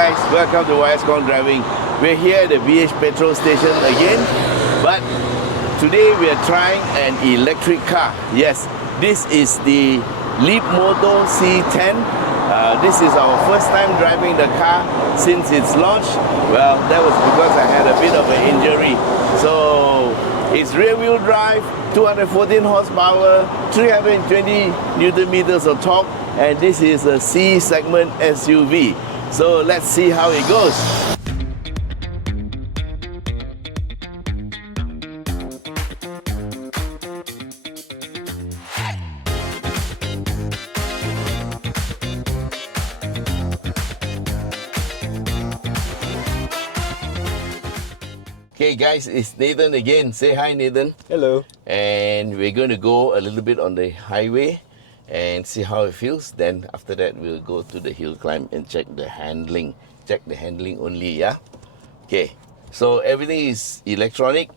guys, welcome to Khong Driving. We're here at the BH petrol station again, but today we are trying an electric car. Yes, this is the Leapmotor C10. This is our first time driving the car since its launch. Well, that was because I had a bit of an injury. So it's rear wheel drive, 214 horsepower, 320 Newton meters of torque, and this is a C segment SUV. So let's see how it goes. Okay guys, it's Nathan again. Say hi, Nathan. Hello. And we're going to go a little bit on the highway and see how it feels. Then after that, we'll go to the hill climb and check the handling. Check the handling only, yeah? Okay, so everything is electronic,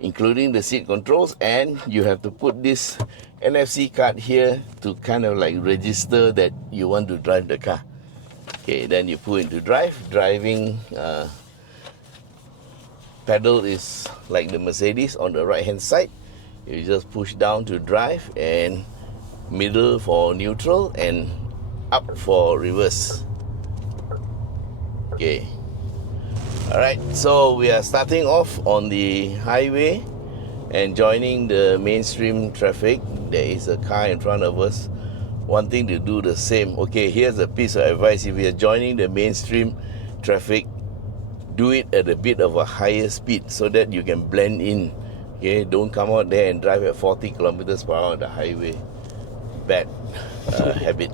including the seat controls, and you have to put this NFC card here to kind of like register that you want to drive the car. Okay, then you put into driving. Pedal is like the Mercedes on the right hand side. You just push down to drive, and middle for neutral, and up for reverse. Okay, alright, so we are starting off on the highway and joining the mainstream traffic. There is a car in front of us wanting to do the same. Okay, here's a piece of advice. If you're joining the mainstream traffic, do it at a bit of a higher speed so that you can blend in. Okay, don't come out there and drive at 40 kilometers per hour on the highway. Bad habit.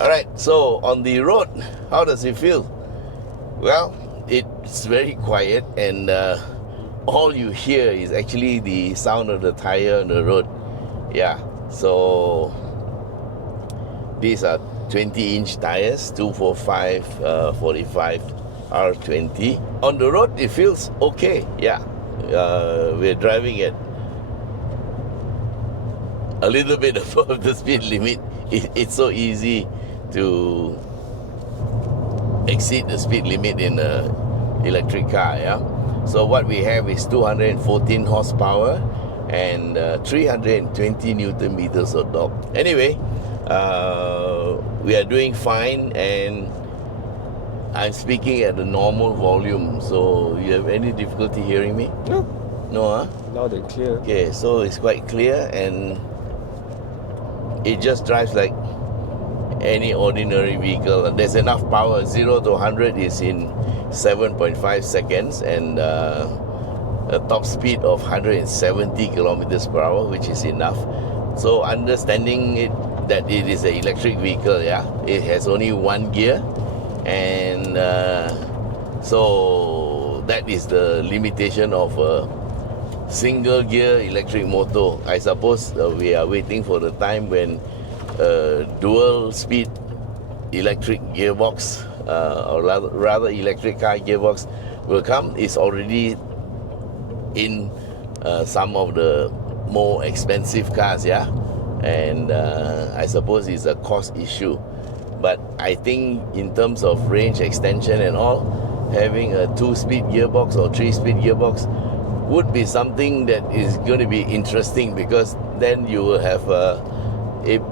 Alright, so on the road, how does it feel? Well, it's very quiet, and all you hear is actually the sound of the tire on the road. Yeah, so these are 20-inch tires, 245, 45, R20. On the road, it feels okay. Yeah, we're driving at a little bit above the speed limit. It's so easy to exceed the speed limit in an electric car. Yeah. So what we have is 214 horsepower and 320 Newton meters of torque. Anyway, we are doing fine, and I'm speaking at the normal volume. So you have any difficulty hearing me? No. No, huh? Loud and clear. Okay, so it's quite clear, and it just drives like any ordinary vehicle. There's enough power. 0 to 100 is in 7.5 seconds, and a top speed of 170 kilometers per hour, which is enough. So understanding it that it is an electric vehicle, yeah, it has only one gear, and so that is the limitation of a single gear electric motor. I suppose we are waiting for the time when dual speed electric gearbox, or rather electric car gearbox will come. It's already in some of the more expensive cars, yeah, and I suppose it's a cost issue. But I think in terms of range extension and all, having a 2-speed gearbox or 3-speed gearbox would be something that is going to be interesting, because then you will have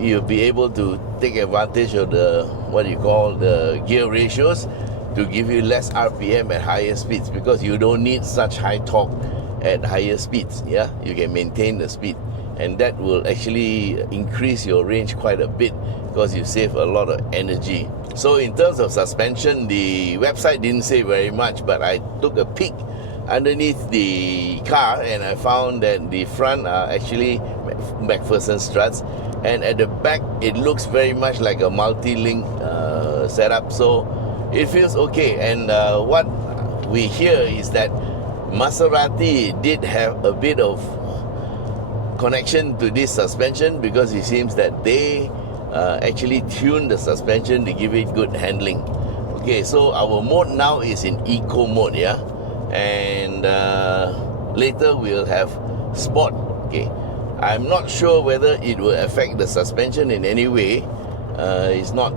you'll be able to take advantage of the, what you call, the gear ratios to give you less RPM at higher speeds, because you don't need such high torque at higher speeds. Yeah, you can maintain the speed, and that will actually increase your range quite a bit, because you save a lot of energy. So in terms of suspension, the website didn't say very much, but I took a peek underneath the car, and I found that the front are actually McPherson struts, and at the back it looks very much like a multi-link setup, so it feels okay. And what we hear is that Maserati did have a bit of connection to this suspension, because it seems that they actually tuned the suspension to give it good handling. Okay, so our mode now is in eco mode, yeah, and later we'll have sport. Okay, I'm not sure whether it will affect the suspension in any way. It's not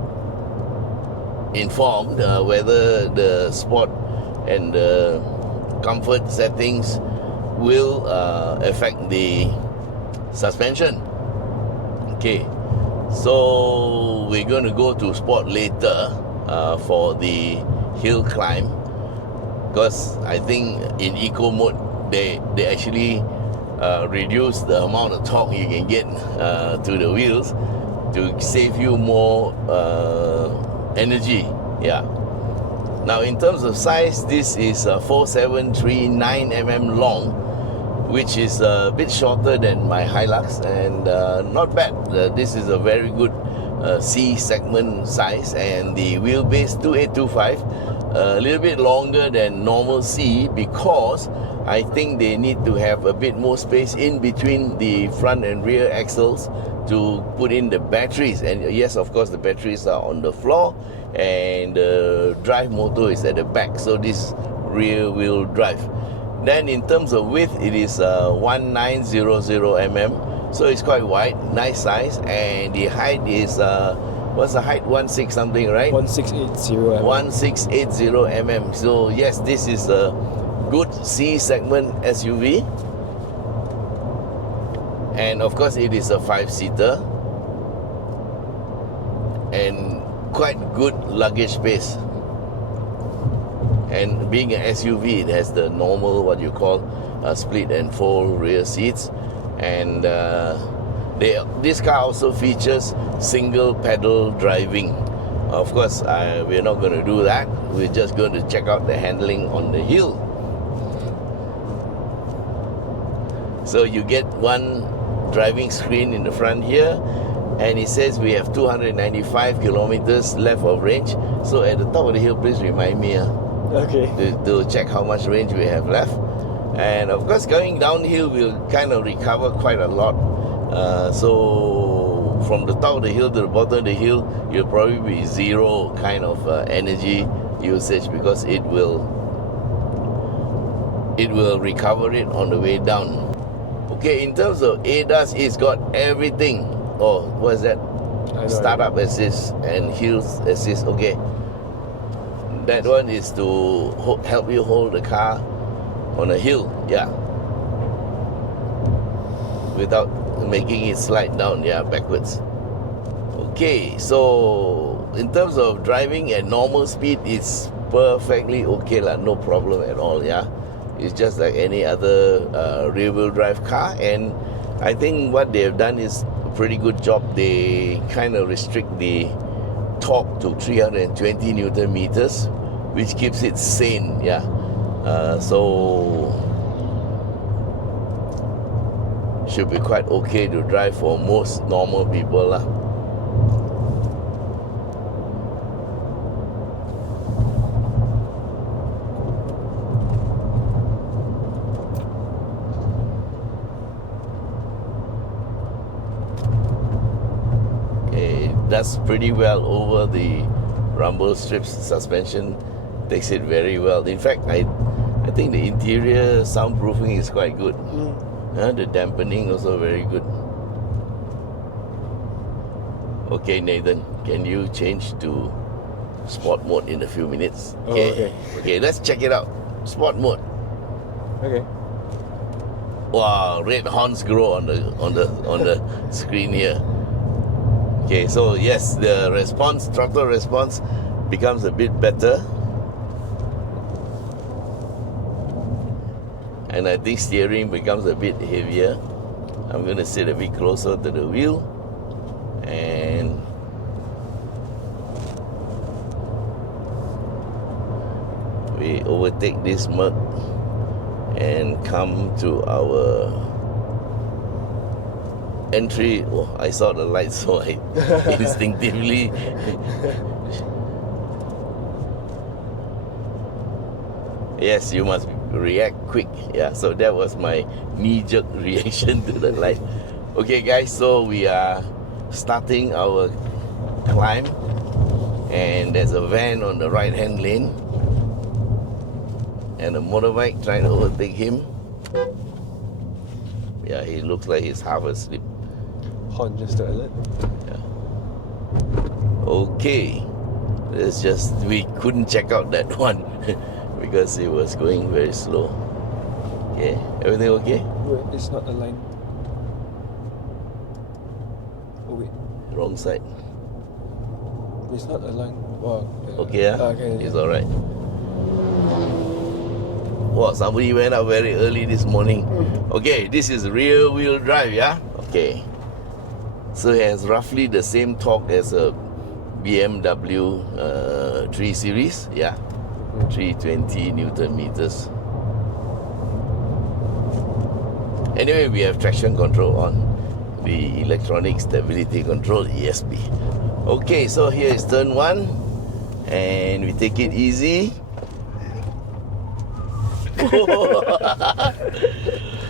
informed whether the sport and the comfort settings will affect the suspension. Okay, so we're going to go to sport later for the hill climb, because I think in eco mode they actually reduce the amount of torque you can get to the wheels to save you more energy. Yeah. Now in terms of size, this is 4739 mm long, which is a bit shorter than my Hilux, and not bad. This is a very good C segment size, and the wheelbase 2825, a little bit longer than normal C, because I think they need to have a bit more space in between the front and rear axles to put in the batteries. And yes, of course, the batteries are on the floor, and the drive motor is at the back, so this rear wheel drive. Then in terms of width, it is 1900 mm, so it's quite wide, nice size. And the height is what's the height? 16 something, right? 1680 mm. 1680 mm. So yes, this is a good C segment SUV, and of course it is a 5-seater and quite good luggage space. And being an SUV, it has the normal, what you call split and fold rear seats. And this car also features single pedal driving. Of course, we're not going to do that. We're just going to check out the handling on the hill. So you get one driving screen in the front here, and it says we have 295 kilometers left of range. So at the top of the hill, please remind me Okay. to check how much range we have left. And of course, going downhill will kind of recover quite a lot. So from the top of the hill to the bottom of the hill, you'll probably be zero kind of energy usage, because it will recover it on the way down. Okay, in terms of ADAS, it's got everything. Oh, what is that? Startup assist and hill assist. Okay, that one is to help you hold the car on a hill, yeah, without making it slide down, yeah, backwards. Okay, so in terms of driving at normal speed, it's perfectly okay lah, no problem at all, yeah. It's just like any other rear-wheel drive car, and I think what they have done is a pretty good job. They kind of restrict the torque to 320 Newton meters, which keeps it sane, yeah. So should be quite okay to drive for most normal people lah. Okay, that's pretty well over the rumble strips. Suspension takes it very well. In fact, I think the interior soundproofing is quite good. The dampening also very good. Okay, Nathan, can you change to sport mode in a few minutes? Okay. Okay, let's check it out. Sport mode. Okay. Wow, red horns grow on the screen here. Okay, so yes, the throttle response becomes a bit better. And I think steering becomes a bit heavier. I'm going to sit a bit closer to the wheel, and we overtake this mug and come to our entry. Oh, I saw the light, so I instinctively yes, you must react quick. Yeah, so that was my knee-jerk reaction to the light. Okay guys, so we are starting our climb, and there's a van on the right hand lane and a motorbike trying to overtake him. Yeah, he looks like he's half asleep. Horn just to alert. Yeah. Okay, It's just we couldn't check out that one because it was going very slow. Okay, everything okay? Wait, it's not aligned. Oh wait, Wrong side. it's not aligned. Wow. Okay, Okay. it's alright. Wow, somebody went up very early this morning. Okay, this is rear wheel drive, yeah? Okay. So it has roughly the same torque as a BMW 3 Series, yeah? 320 Newton meters. Anyway, we have traction control on. The electronic stability control, ESP. Okay, so here is turn 1. And we take it easy.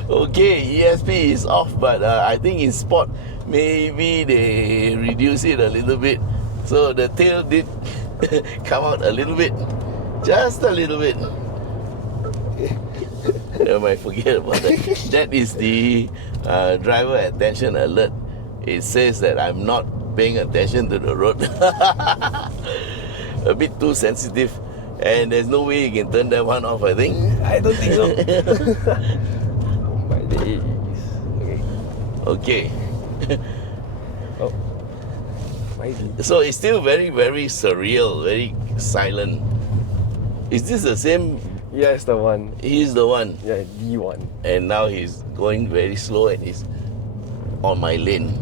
Okay, ESP is off, but I think in sport, maybe they reduce it a little bit. So the tail did come out a little bit. Just a little bit. Never mind, forget about that. That is the driver attention alert. It says that I'm not paying attention to the road. A bit too sensitive. And there's no way you can turn that one off, I think. I don't think so. My days. Okay. Oh. My days. So it's still very, very surreal, very silent. Is this the same? Yeah, it's the one. He's the one. Yeah, the one. And now he's going very slow and he's on my lane.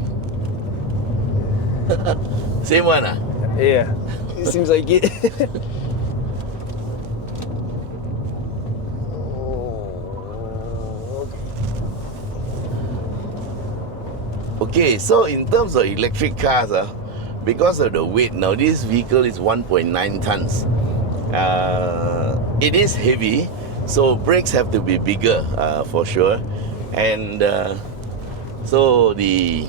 Same one, ah? Yeah. It seems like it. Okay, so in terms of electric cars, because of the weight, now this vehicle is 1.9 tons. It is heavy, so brakes have to be bigger for sure. And so the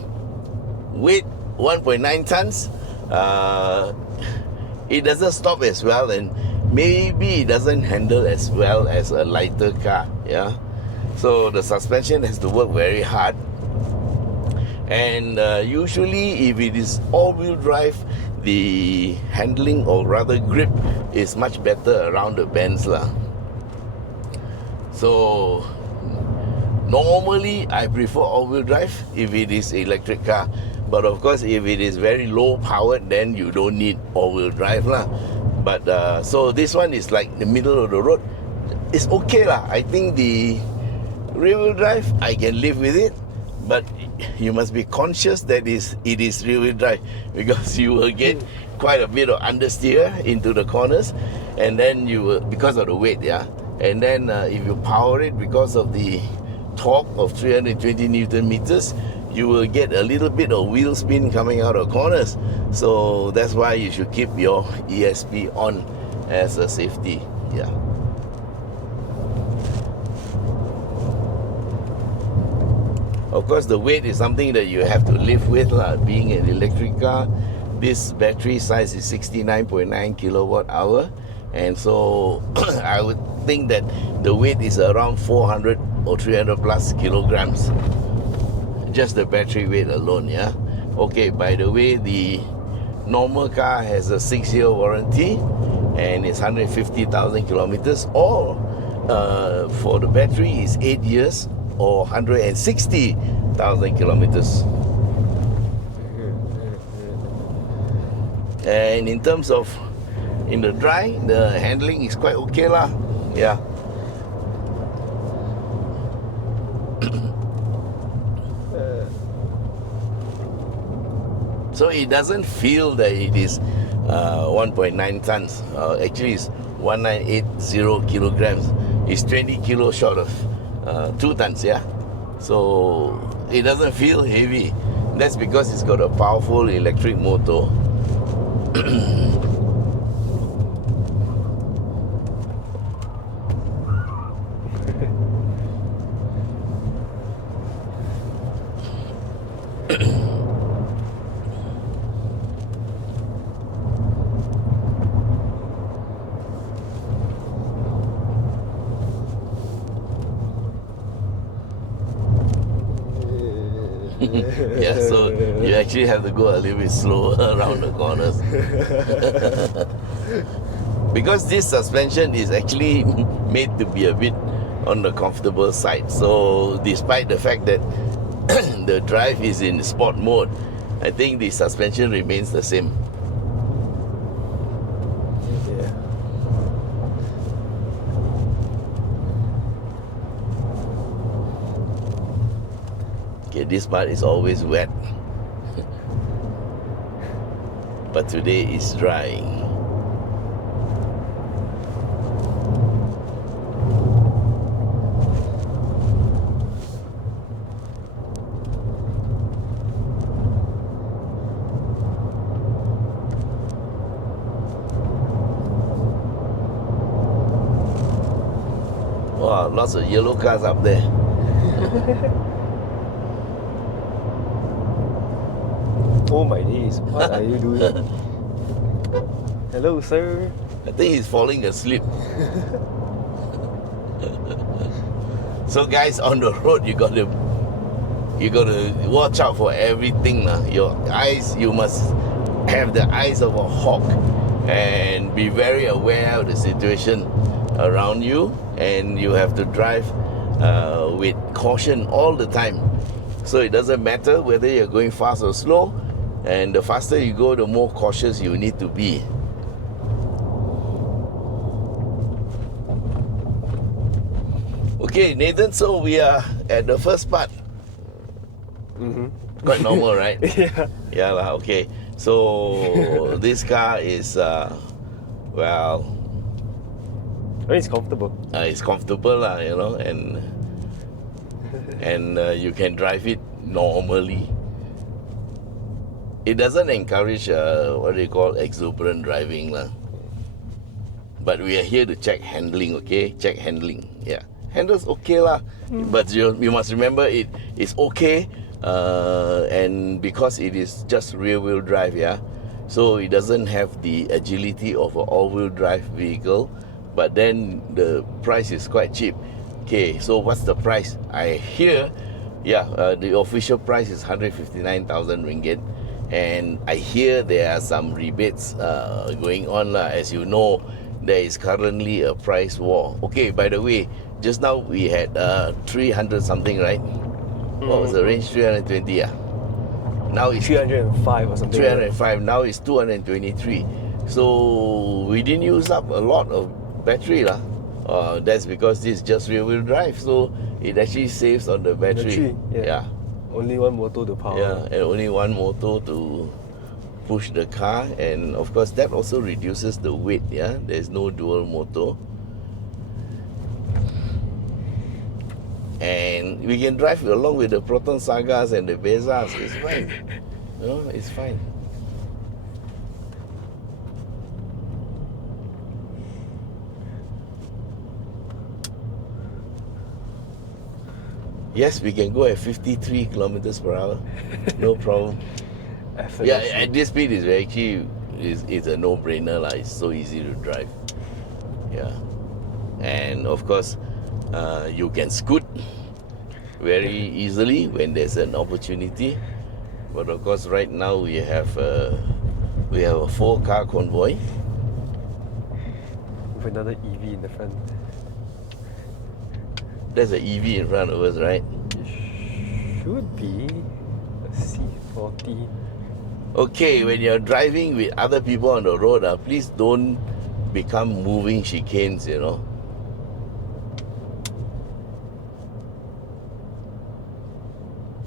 weight, 1.9 tons, it doesn't stop as well, and maybe it doesn't handle as well as a lighter car, yeah. So the suspension has to work very hard. And usually if it is all-wheel drive, the handling or rather grip is much better around the bends lah. So normally I prefer all-wheel drive if it is electric car. But of course if it is very low powered, then you don't need all-wheel drive lah. But so this one is like the middle of the road. It's okay lah. I think the rear-wheel drive, I can live with it. But you must be conscious that it is rear-wheel drive, because you will get quite a bit of understeer into the corners, and then you will, because of the weight, yeah. And then if you power it because of the torque of 320 Newton meters, you will get a little bit of wheel spin coming out of corners. So that's why you should keep your ESP on as a safety, yeah. Of course, the weight is something that you have to live with, being an electric car. This battery size is 69.9 kilowatt hour, and so I would think that the weight is around 400 or 300 plus kilograms. Just the battery weight alone, yeah. Okay, by the way, the normal car has a 6-year warranty, and it's 150,000 kilometers, or for the battery is 8 years, or 160,000 kilometers. And in terms of in the dry, the handling is quite okay lah. Yeah. So it doesn't feel that it is 1.9 tons. Actually, it's 1980 kilograms. It's 20 kilos short of 2 tons, yeah. So it doesn't feel heavy. That's because it's got a powerful electric motor. Yeah, so you actually have to go a little bit slower around the corners. Because this suspension is actually made to be a bit on the comfortable side. So despite the fact that the drive is in sport mode, I think the suspension remains the same. Yeah. Okay, this part is always wet. But today is dry. Wow, lots of yellow cars up there. Oh my days, what are you doing? Hello, sir. I think he's falling asleep. So guys, on the road you got to watch out for everything. Your eyes, you must have the eyes of a hawk and be very aware of the situation around you, and you have to drive with caution all the time. So it doesn't matter whether you're going fast or slow, and the faster you go, the more cautious you need to be. Okay, Nathan, so we are at the first part. Quite normal, right? Yeah. Yeah, lah. Okay. So this car is, well, I mean, it's comfortable. it's comfortable, lah, you know, and you can drive it normally. It doesn't encourage what do you call exuberant driving, lah. But we are here to check handling, okay? Check handling, yeah. Handles okay lah, but you must remember it is okay, and because it is just rear-wheel drive, yeah. So it doesn't have the agility of an all-wheel drive vehicle, but then the price is quite cheap. Okay, so what's the price? I hear, yeah, the official price is 159,000 ringgit, and I hear there are some rebates going on lah. As you know, there is currently a price war. Okay, by the way, just now we had 300 something, right? What was the range? 320, yeah. Now it's 305 or something. 305. Now it's 223. So we didn't use up a lot of battery lah. That's because this is just rear-wheel drive, so it actually saves on the battery. Yeah. Only one motor to power. Yeah, and only one motor to push the car, and of course that also reduces the weight. Yeah, there's no dual motor, and we can drive along with the Proton Sagas and the Bezas. It's fine. You know, it's fine. Yes, we can go at 53 kilometers per hour. No problem. Yeah, at this speed is actually it's a no-brainer lah. It's so easy to drive. Yeah, and of course, you can scoot very easily when there's an opportunity. But of course, right now we have a 4-car convoy with another EV in the front. There's an EV in front of us, right? Should be a C40. Okay, when you're driving with other people on the road, please don't become moving chicanes, you know.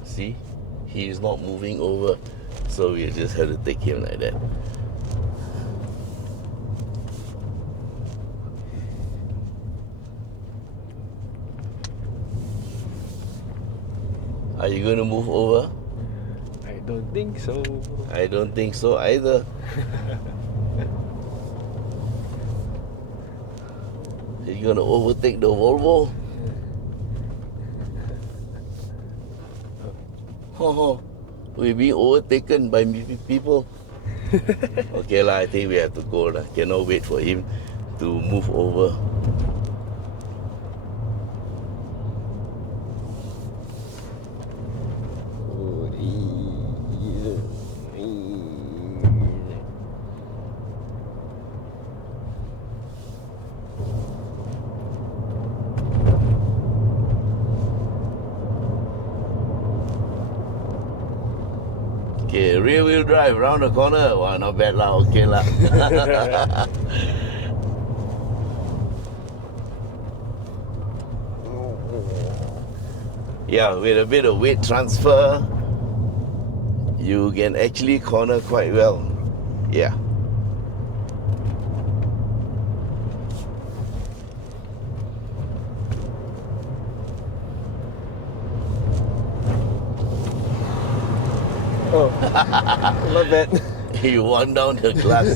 See? He is not moving over, so we just have to take him like that. Are you going to move over? I don't think so. I don't think so either. Are you going to overtake the Volvo? Oh, we're being overtaken by people. Okay lah, I think we have to go lah. Cannot wait for him to move over. Oh Okay, rear wheel drive round the corner. Wow, not bad lah. Okay lah. Yeah, with a bit of weight transfer, you can actually corner quite well. Yeah. Oh, not bad. You wind down the glass.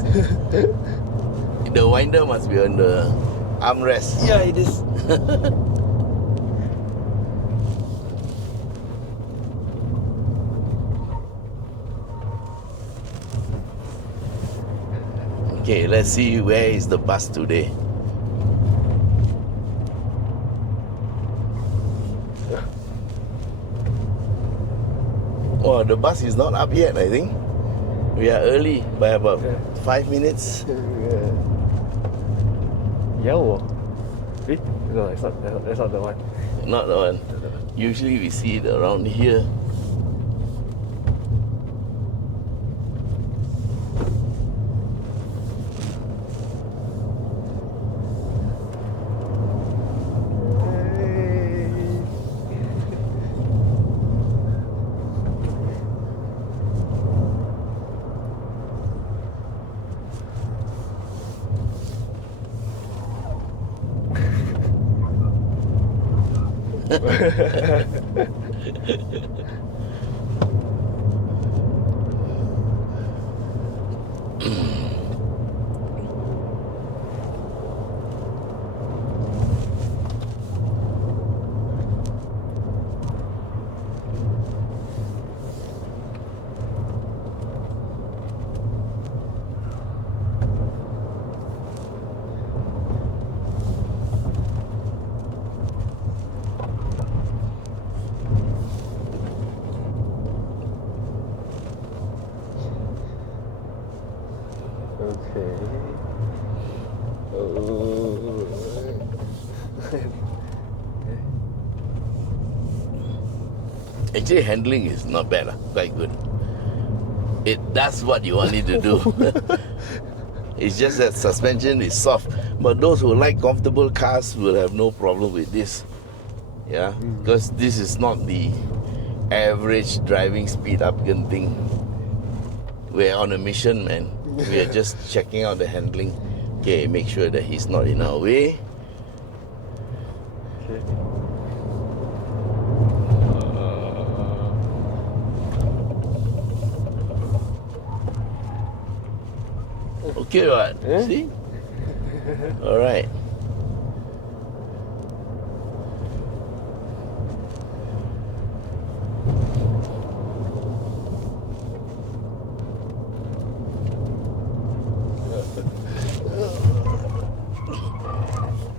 The winder must be on the armrest. Yeah, it is. Okay, let's see where is the bus today. Oh, the bus is not up yet, I think. We are early by about 5 minutes. Yellow. Eh? No, that's not the one. Not the one. Usually we see it around here. Okay. Actually, handling is not bad, quite good. It does what you want it to do. It's just that suspension is soft. But those who like comfortable cars will have no problem with this. Yeah, because this is not the average driving speed up Genting. We're on a mission, man. We are just checking out the handling. Okay, make sure that he's not in our way. Okay. Okay, what? Eh? See? All right.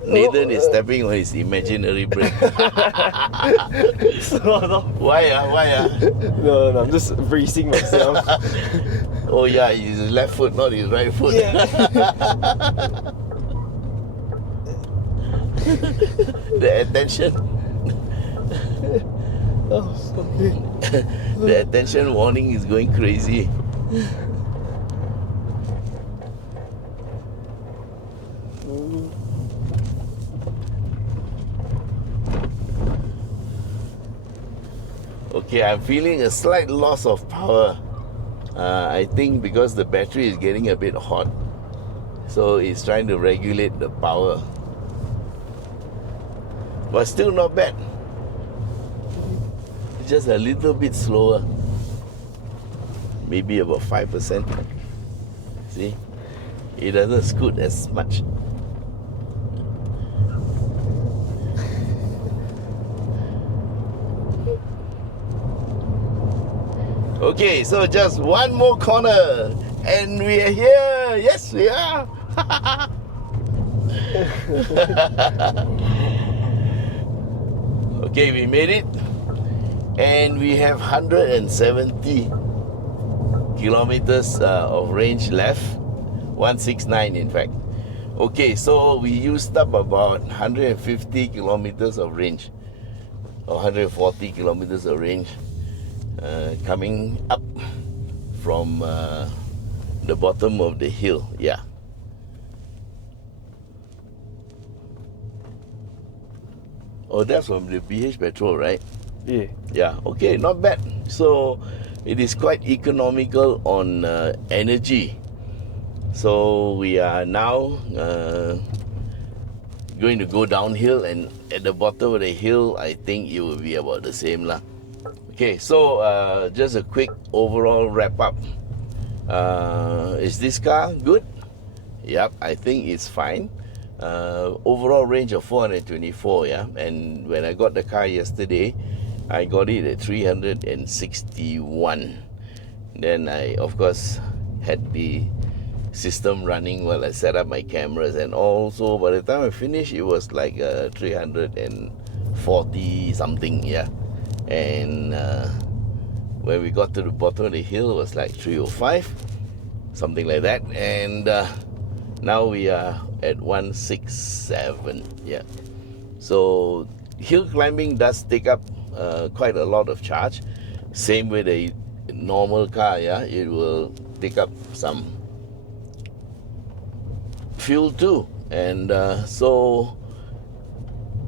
Nathan is stepping on his imaginary brake. No, Why? Why? no, I'm just bracing myself. Oh yeah, his left foot, not his right foot. Yeah. The attention. Oh, okay. The attention warning is going crazy. Okay, I'm feeling a slight loss of power. I think because the battery is getting a bit hot, so it's trying to regulate the power. But still not bad. It's just a little bit slower. Maybe about 5%. See? It doesn't scoot as much. Okay, so just one more corner and we are here. Yes, we are. Okay, we made it. And we have 170 kilometers of range left. 169 in fact. Okay, so we used up about 150 kilometers of range. Or 140 kilometers of range. Coming up from the bottom of the hill. Yeah. Oh, that's from the BH petrol, right? Yeah. Yeah, okay, not bad. So it is quite economical on energy. So we are now going to go downhill, and at the bottom of the hill, I think it will be about the same lah. Okay, so just a quick overall wrap up. Is this car good? Yep, I think it's fine. Overall range of 424, yeah. And when I got the car yesterday, I got it at 361. Then I, of course, had the system running while I set up my cameras, and also by the time I finished, it was like 340 something, yeah. And when we got to the bottom of the hill, it was like 305, something like that. And now we are at 167, yeah. So hill climbing does take up quite a lot of charge. Same with a normal car, yeah. It will take up some fuel too. And so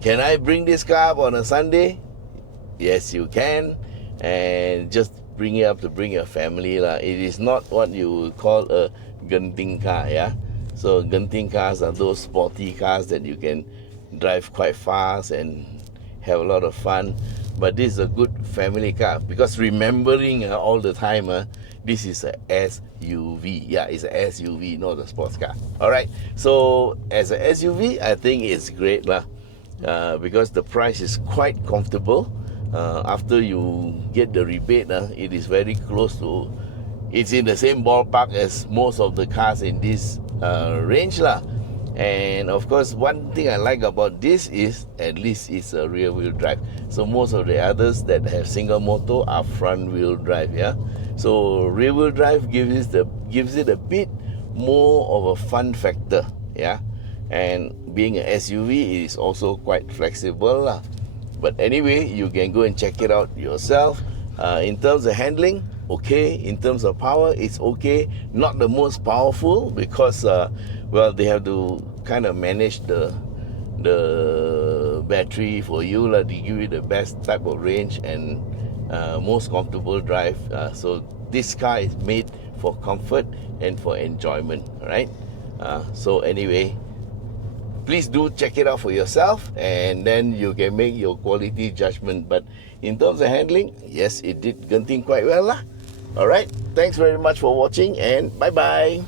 can I bring this car up on a Sunday? Yes, you can. And just bring it up to bring your family lah. It is not what you would call a genting car, yeah. So genting cars are those sporty cars that you can drive quite fast and have a lot of fun. But this is a good family car, because remembering all the time, this is a SUV. Yeah, it's a SUV, not a sports car. All right. So as a SUV, I think it's great lah, because the price is quite comfortable. After you get the rebate, it is very close to, it's in the same ballpark as most of the cars in this range lah. And of course, one thing I like about this is at least it's a rear wheel drive. So most of the others that have single motor are front wheel drive, yeah. So rear wheel drive gives it a bit more of a fun factor, yeah. And being an SUV, it is also quite flexible lah. But anyway, you can go and check it out yourself. In terms of handling, okay. In terms of power, it's okay. Not the most powerful, because well, they have to kind of manage the battery for you lah, to give you the best type of range and most comfortable drive. So this car is made for comfort and for enjoyment, right? So anyway, please do check it out for yourself, and then you can make your quality judgment. But in terms of handling, yes, it did Genting quite well lah. All right, thanks very much for watching, and bye bye.